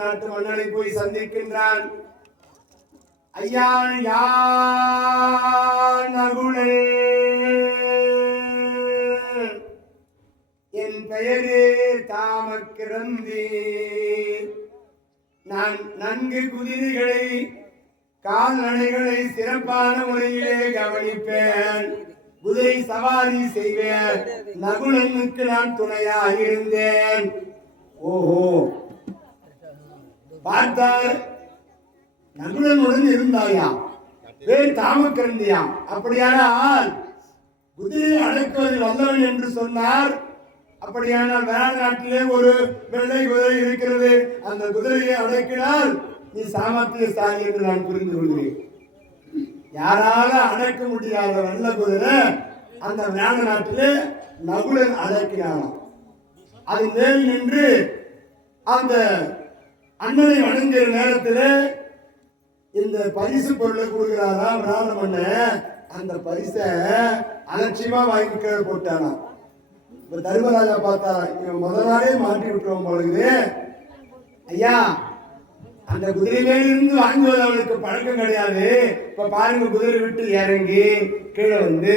நாட்டு மன்னனை போய் சந்திக்கின்றான். ஐயா யான் நகுலே, என் பெயரே தாமக்கிரந்தி. நான் நன்கு குதிரைகளை கால்நடைகளை சிறப்பான முறையிலே கவனிப்பேன், குதிரை சவாரி செய்வேன். நகுலனுக்கு நான் துணையாக இருந்தேன். ஓஹோ, பார்த்தார் நகுலனுடன் இருந்தாயா, பேர் தாமக்கிரந்தியா. அப்படியானால் குதிரையை அடக்குவதில் வல்லவன் என்று சொன்னார். அப்படியானால் வேற நாட்டிலே ஒரு வெள்ளை குதிரை இருக்கிறது, அந்த குதிரையை அடக்கினால் நீ சாமர்த்தியசாலி என்று நான் புரிந்து கொள்கிறேன். யாரால அடக்க முடியாத வெள்ள குதிரை அந்த வேற நாட்டிலே நகுலன் அடக்கினாராம். அது மேல் நின்று அந்த அண்ணனை வணங்குகிற நேரத்தில் இந்த பரிசு பொருளை கொடுக்கிறாராம் ராமண்ண. அந்த பரிசை அலட்சியமா வாங்கி கீழே போட்டானா. இப்ப தர்மராஜா பார்த்தா இவன் முதல் நாளே மாட்டி விட்டுருவோம் பொழுது, ஐயா அந்த குதிரை மேலிருந்து வாங்குவது அவனுக்கு பழக்கம் கிடையாது. இப்ப பாருங்க, குதிரை விட்டு இறங்கி கீழே வந்து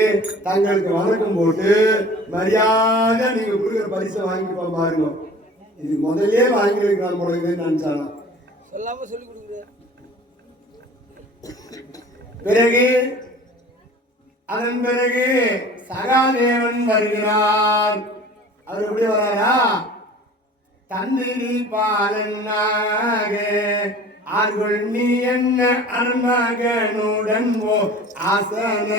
தங்களுக்கு வணக்கம் போட்டு மரியாதை நீங்க கொடுக்குற பரிசை வாங்கிப்பா பாருங்க. இது முதலே வாங்கி வைக்கலாம் பொழுதுன்னு நினைச்சானா. சொல்லாம சொல்லி கொடுக்குற பிறகு அதன் பிறகு சகாதேவன் வருகிறார். அவர் எப்படி வராரா, தந்திரி பாலனாக ஆர்கொள் நீ என்ன அன்மகனுடன் ஓ ஆசன